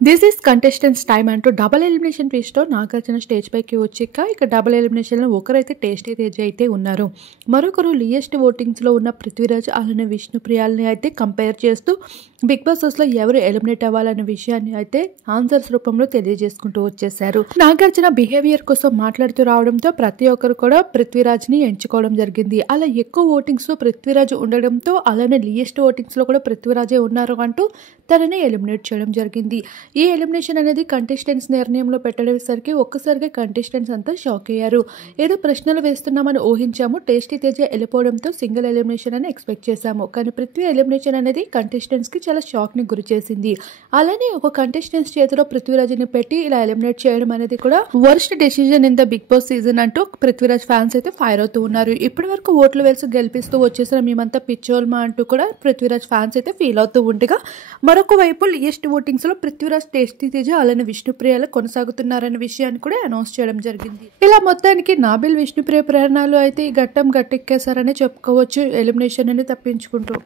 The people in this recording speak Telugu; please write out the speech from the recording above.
దిస్ ఈస్ కంటెస్టెంట్స్ టైమ్ అంటూ డబుల్ ఎలిమినేషన్ ట్విస్ట్‌తో నాగార్జున స్టేజ్ పైకి వచ్చాక ఇక డబుల్ ఎలిమినేషన్‌లో ఒకరైతే టేస్టీ తేజ అయితే ఉన్నారు. మరొకరు లియెస్ట్ ఓటింగ్స్‌లో ఉన్న పృథ్వీరాజ్ అలానే విష్ణుప్రియాలని అయితే కంపేర్ చేస్తూ బిగ్ బాస్ హౌస్‌లో ఎవరు ఎలిమినేట్ అవ్వాలనే విషయాన్ని అయితే ఆన్సర్స్ రూపంలో తెలియజేసుకుంటూ వచ్చేశారు. నాగార్జున బిహేవియర్ కోసం మాట్లాడుతూ రావడంతో ప్రతి ఒక్కరు కూడా పృథ్వీరాజ్‌ని ఎంచుకోవడం జరిగింది. అలా ఎక్కువ ఓటింగ్స్‌లో పృథ్వీరాజ్ ఉండడంతో అలానే లియెస్ట్ ఓటింగ్స్‌లో కూడా పృథ్వీరాజే ఉన్నారు అంటూ తనని ఎలిమినేట్ చేయడం జరిగింది. ఈ ఎలిమినేషన్ అనేది కంటెస్టెంట్స్ నిర్ణయంలో పెట్టడేసరికి ఒక్కసారిగా కంటెస్టెంట్స్ అంతా షాక్ అయ్యారు. ఏదో ప్రశ్నలు వేస్తున్నామని ఊహించాము, టేస్టీ తేజ వెళ్ళిపోవడంతో సింగిల్ ఎలిమినేషన్ అని ఎక్స్పెక్ట్ చేశాము. కానీ పృథ్వీ ఎలిమినేషన్ అనేది కంటెస్టెంట్స్కి చాలా షాక్ని గురి చేసింది. అలానే ఒక కంటెస్టెంట్స్ చేతిలో పృథ్వీరాజ్ని పెట్టి ఇలా ఎలిమినేట్ చేయడం అనేది కూడా worst decision in the Bigg Boss season అంటూ పృథ్వీరాజ్ ఫ్యాన్స్ అయితే ఫైర్ అవుతూ ఉన్నారు. ఇప్పటి వరకు ఓట్లు వేసి గెలిపిస్తూ వచ్చేసిన మేమంతా పిచ్చోల్మా అంటూ కూడా పృథ్వీరాజ్ ఫ్యాన్స్ అయితే ఫీల్ అవుతూ ఉండగా, మరొక వైపు లియెస్ట్ ఓటింగ్స్ లో పృథ్వీరాజ్, టేస్టీ తేజ అలానే విష్ణుప్రియలు కొనసాగుతున్నారనే విషయాన్ని కూడా అనౌన్స్ చేయడం జరిగింది. ఇలా మొత్తానికి నాబిల్ విష్ణుప్రియ ప్రయాణాలు అయితే ఈ ఘట్టం గట్టెక్కేశారని చెప్పుకోవచ్చు, ఎలిమినేషన్ అని తప్పించుకుంటూ.